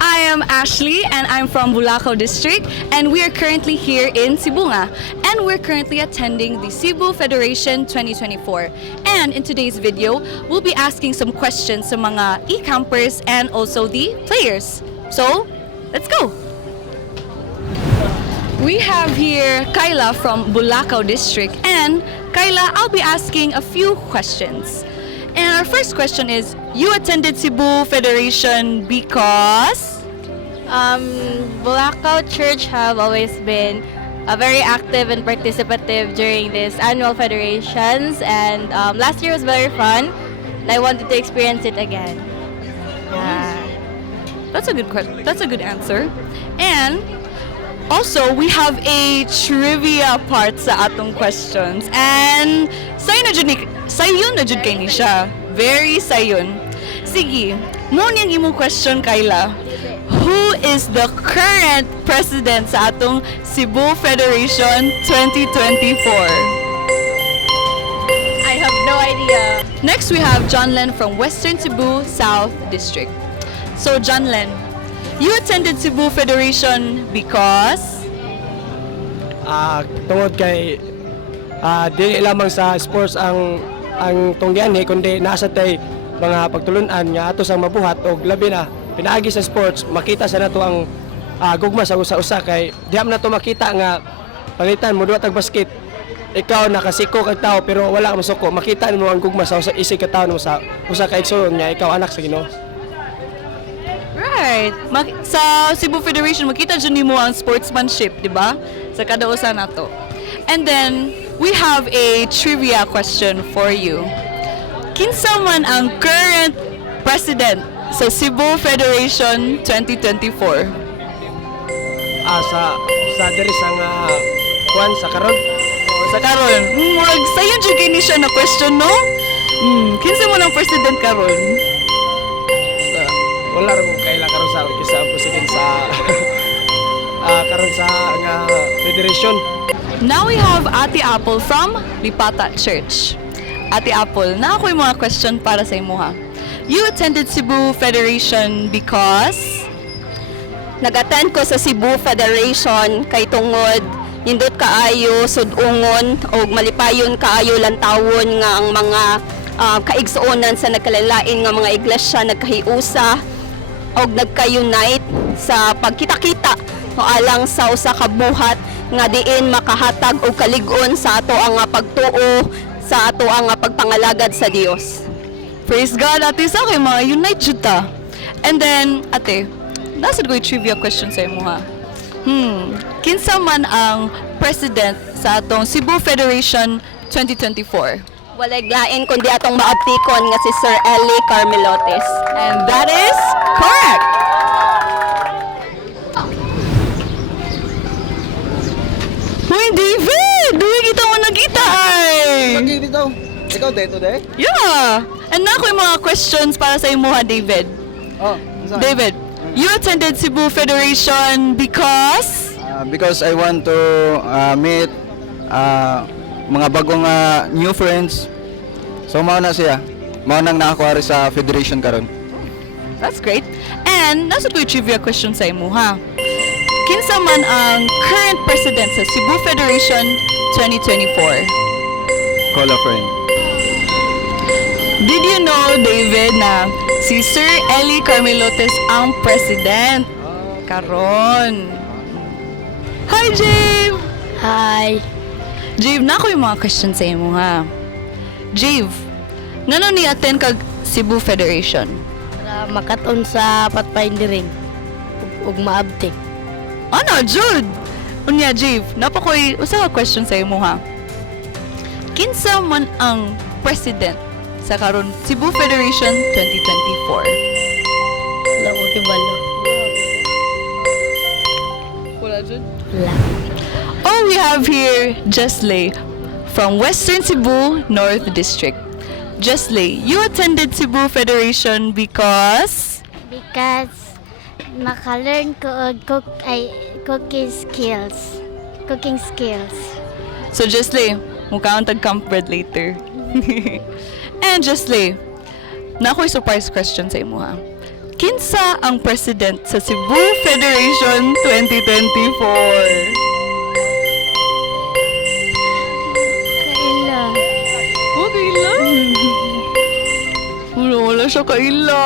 I am Ashlee and I'm from Bulacao district and we are currently here in Sibonga and we're currently attending the Cebu Federation 2024. And in today's video, we'll be asking some questions sa mga e-campers and also the players. So, let's go! We have here Kyla from Bulacao district and Kyla, I'll be asking a few questions. And our first question is, you attended Cebu Federation because? Bulacao Church have always been very active and participative during this annual federations, and last year was very fun and I wanted to experience it again. Yeah. That's a good answer. And also, we have a trivia part sa atong questions. And sayon na jud kay ni siya. Very sayon. Sige, mo niyang imong question, Kyla. Who is the current president sa atong Cebu Federation 2024? I have no idea. Next, we have John Len from Western Cebu South District. So, John Len, you attended Cebu Federation because? Tungod kay dili lamang sa sports ang tunggian kundi nasa tay mga pagtulunan nga ato sang mabuhat og labi na pinaagi sa sports makita sa nato ang gugma sa usa-usa kay diam na to makita nga palitan mo duwa tag basket ikaw nakasiko kag tao pero wala ka masuko makita nimo ang gugma sa isig ka tao sa usa ka igsoon nga ikaw anak sa Ginoo. Right. Sa Cebu Federation, makita dyan mo ang sportsmanship, di ba? Sa kada usa nato. And then, we have a trivia question for you. Kinsa man ang current president sa Cebu Federation 2024? Sa diri sang kuan sa karon. Sa karon. Sayon jud kay ni siya na question, no? Kinsa man ang president karon? Wala rin mo kaila karon sa isa ang president sa karon sa nga federation. Now we have Ate Apple from Lipata Church. Ate Apple, na ako yung mga question para sa imo ha. You attended Cebu Federation because? Nag-attend ko sa Cebu Federation kay tungod nindot kaayo sudungon o malipayon kaayo lantawon nga ang mga kaigsuonan sa nagkalalain nga mga iglesia nagkahiusa og nagka-unite sa pagkita-kita o alang sa usa ka buhat nga diin makahatag og kalig-on sa ato ang pagtuo sa ato ang pagpangalagad sa Dios. Praise God, ate, sa kay mga unite jud ta. And then, ate, nasa ko trivia question sa imo ha. Kinsa man ang president sa atong Cebu Federation 2024? Walay glain kundi atong maabtikon nga si Sir Eli Carmelotes. And that is correct! Hoy, David! Duwi kita mo nakita ay! Lagi dito. Ikaw dito, de? Yeah! And na ako yung mga questions para sa imo ha, David. Oh, David, you attended Cebu Federation because? Because I want to meet mga bagong new friends. So mao na siya. Mao nang nakakuha sa federation karon. That's great. And nasa ko yung trivia question sa imo ha. Kinsa man ang current president sa Cebu Federation 2024? Call a friend. Did you know, David, na si Sir Eli Carmelotes ang president? Karon. Hi, Jave! Hi. Jave, na ako yung mga questions sa imo ha. Jave, ngano ni attend kag Cebu Federation? Para makaton sa pathfinding ug maabtik. Ano, Jude? Unya, Jave, napakoy usa ka question sa imo ha. Kinsa man ang president sa karon Cebu Federation 2024? Wala ko kibalo. Wala, Jude? Wala. Oh, we have here Ashlee from Western Cebu North District. Ashlee, you attended Cebu Federation because? Because maka-learn ko og cooking skills. So, Ashlee, mukha tag camp bread later. And Ashlee, na ako'y surprise question sa imo ha. Kinsa ang president sa Cebu Federation 2024? Kaila. Oh, kaila? Wala siya kaila.